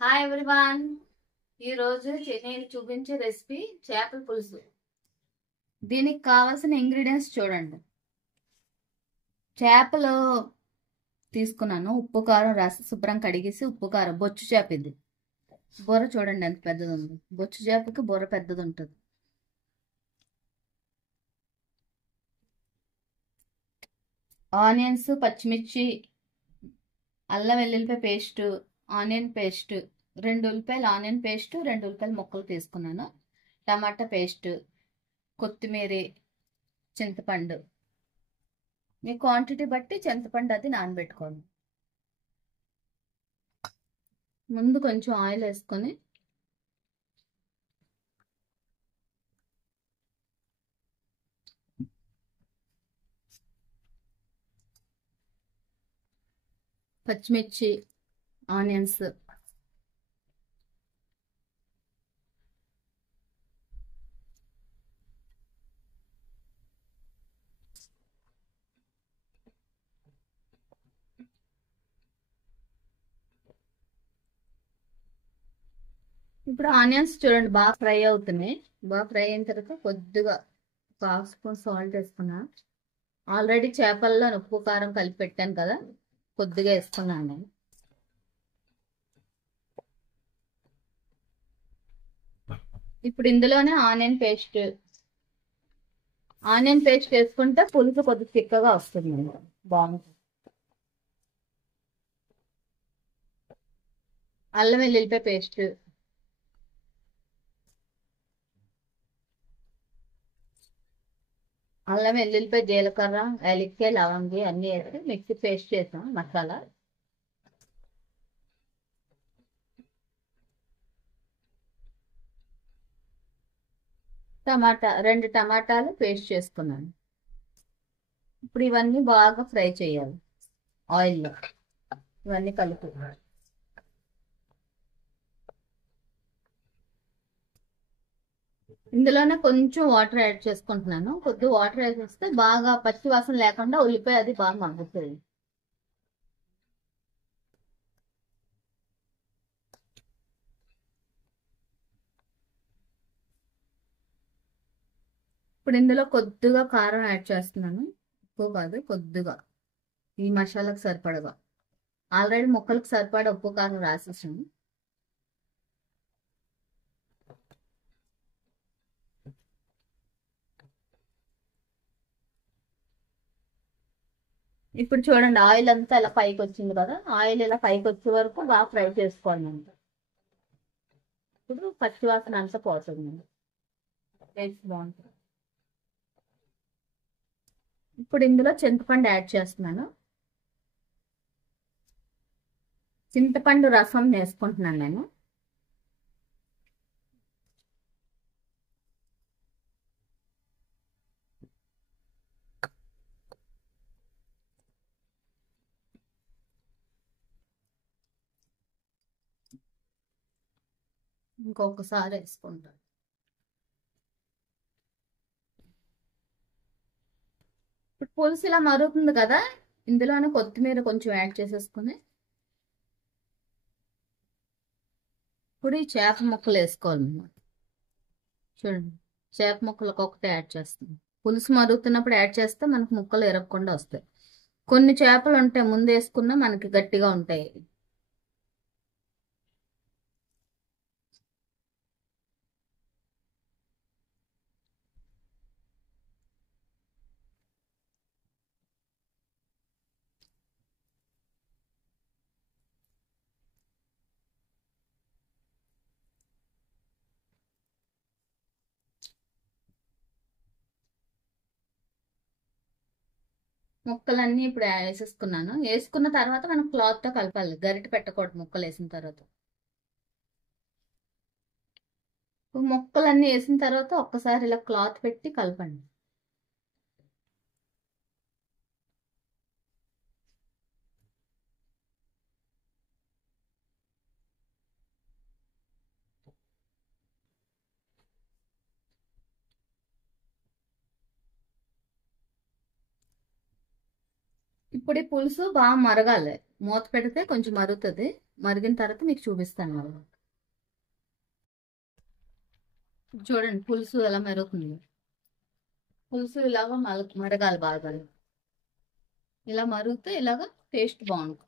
Hi everyone. ఈరోజు నేను చూపించే రెసిపీ చేపల పులుసు. దీనికి కావాల్సిన ఇంగ్రీడియంట్స్ చూడండి. చేపలు తీసుకున్నాను, ఉప్పు కారం రాసి శుభ్రం కడిగేసి ఉప్పు కారం. బొచ్చు చేప ఇది. బుర్ర చూడండి ఎంత పెద్దది ఉంది. బొచ్చు చేపకి బుర్ర పెద్దది ఉంటుంది. ఆనియన్స్, పచ్చిమిర్చి, అల్లం వెల్లుల్లిపాయ పేస్ట్, ఆనియన్ పేస్ట్, 2 ఉల్లిపాయలు ఆనియన్ పేస్ట్, 2 ఉల్లిపాయలు ముక్కలు తీసుకున్నాను. టమాటా పేస్ట్, కొత్తిమీర, చింతపండు. మీ క్వాంటిటీ బట్టి చింతపండు అది నానబెట్టుకోండి. ముందు కొంచెం ఆయిల్ వేసుకొని పచ్చిమిర్చి, ఆనియన్స్, ఇప్పుడు ఆనియన్స్ చూడండి బాగా ఫ్రై అవుతున్నాయి. బాగా ఫ్రై అయిన తర్వాత కొద్దిగా ఒక హాఫ్ స్పూన్ సాల్ట్ వేసుకున్నా. ఆల్రెడీ చేపల్లో ఉప్పు కారం కలిపి పెట్టాను కదా, కొద్దిగా వేసుకున్నాను నేను. ఇప్పుడు ఇందులోనే ఆనియన్ పేస్ట్ వేసుకుంటే పులుసు కొద్దిగా తిక్కగా వస్తుంది, బాగుంటుంది. అల్లం వెల్లుల్లిపాయ పేస్ట్, అల్లం వెల్లుల్లిపాయ, జీలకర్ర, యాలక్కాయ, లవంగి అన్నీ వేసి మిక్సీ పేస్ట్ చేసాం మసాలా. టమాటా 2 టమాటాలు పేస్ట్ చేసుకున్నాను. ఇప్పుడు ఇవన్నీ బాగా ఫ్రై చేయాలి ఆయిల్లో. ఇవన్నీ కలుపు. ఇందులోనే కొంచెం వాటర్ యాడ్ చేసుకుంటున్నాను. కొద్దిగా వాటర్ యాడ్ చేస్తే బాగా పచ్చి వాసన లేకుండా ఉల్లిపాయ అది బాగా మగ్గుతుంది. ఇప్పుడు ఇందులో కొద్దిగా కారం యాడ్ చేస్తున్నాను. ఎక్కువ కాదు, కొద్దిగా. ఈ మసాలాకు సరిపడగా. ఆల్రెడీ ముక్కలకు సరిపడా ఉప్పు కారం రాసేసాను. ఇప్పుడు చూడండి ఆయిల్ అంతా ఇలా పైకి వచ్చింది కదా, ఆయిల్ ఇలా పైకి వచ్చే వరకు బాగా ఫ్రై చేసుకోండి అంత. ఇప్పుడు పచ్చి వాసన అంతా పోతుంది, టేస్ట్ బాగుంటుంది. ఇప్పుడు ఇందులో చింతపండు యాడ్ చేస్తున్నాను. చింతపండు రసం వేసుకుంటున్నాను నేను. ఇంకొకసారి వేసుకుంటాను. ఇప్పుడు పులుసు ఇలా మరుగుతుంది కదా, ఇందులోనే కొత్తిమీర కొంచెం యాడ్ చేసేసుకుని ఇప్పుడు ఈ చేప ముక్కలు వేసుకోవాలన్నమాట. చూడండి, చేప ముక్కలు ఒక్కొక్కటి యాడ్ చేస్తాం. పులుసు మరుగుతున్నప్పుడు యాడ్ చేస్తే మనకు ముక్కలు ఎరగకుండా వస్తాయి. కొన్ని చేపలు ఉంటాయి ముందు వేసుకున్నా మనకి గట్టిగా ఉంటాయి. ముక్కలన్నీ ఇప్పుడు వేసేసుకున్నాను. వేసుకున్న తర్వాత మనం క్లాత్ తో కలపాలి, గరిటె పెట్టకూడదు ముక్కలు వేసిన తర్వాత. ముక్కలన్నీ వేసిన తర్వాత ఒక్కసారి ఇలా క్లాత్ పెట్టి కలపండి. ఇప్పుడు ఈ పులుసు బాగా మరగాలి. మూత పెడితే కొంచెం మరుగుతుంది. మరిగిన తర్వాత మీకు చూపిస్తాను మళ్ళీ. చూడండి పులుసు ఎలా మరుగుతుంది. పులుసు ఇలాగ మరగాలి బాగా. ఇలా మరిగితే ఇలాగ టేస్ట్ బాగుంటుంది.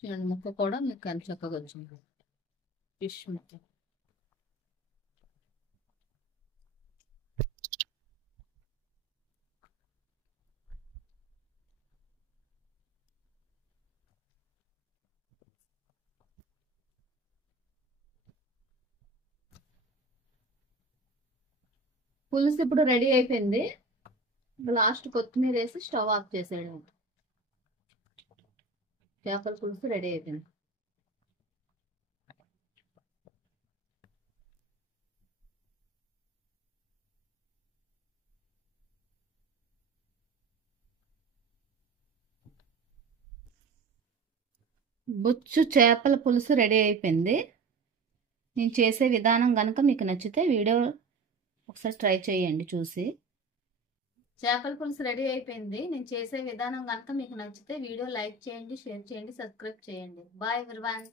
చూడండి ముక్క కూడా మీకు ఎంత చక్కగా వచ్చింది. ఫిష్ ముక్క. పులుసు ఇప్పుడు రెడీ అయిపోయింది. లాస్ట్ కొత్తిమీర వేసి స్టవ్ ఆఫ్ చేసేయడం. చేపల పులుసు రెడీ అయిపోయింది. బొచ్చు చేపల పులుసు రెడీ అయిపోయింది. నేను చేసే విధానం కనుక మీకు నచ్చితే వీడియో ఒకసారి ట్రై చేయండి చూసి. చేపల పులుసు రెడీ అయిపోయింది. నేను చేసే విధానం కనుక మీకు నచ్చితే వీడియో లైక్ చేయండి, షేర్ చేయండి, సబ్స్క్రైబ్ చేయండి. Bye everyone.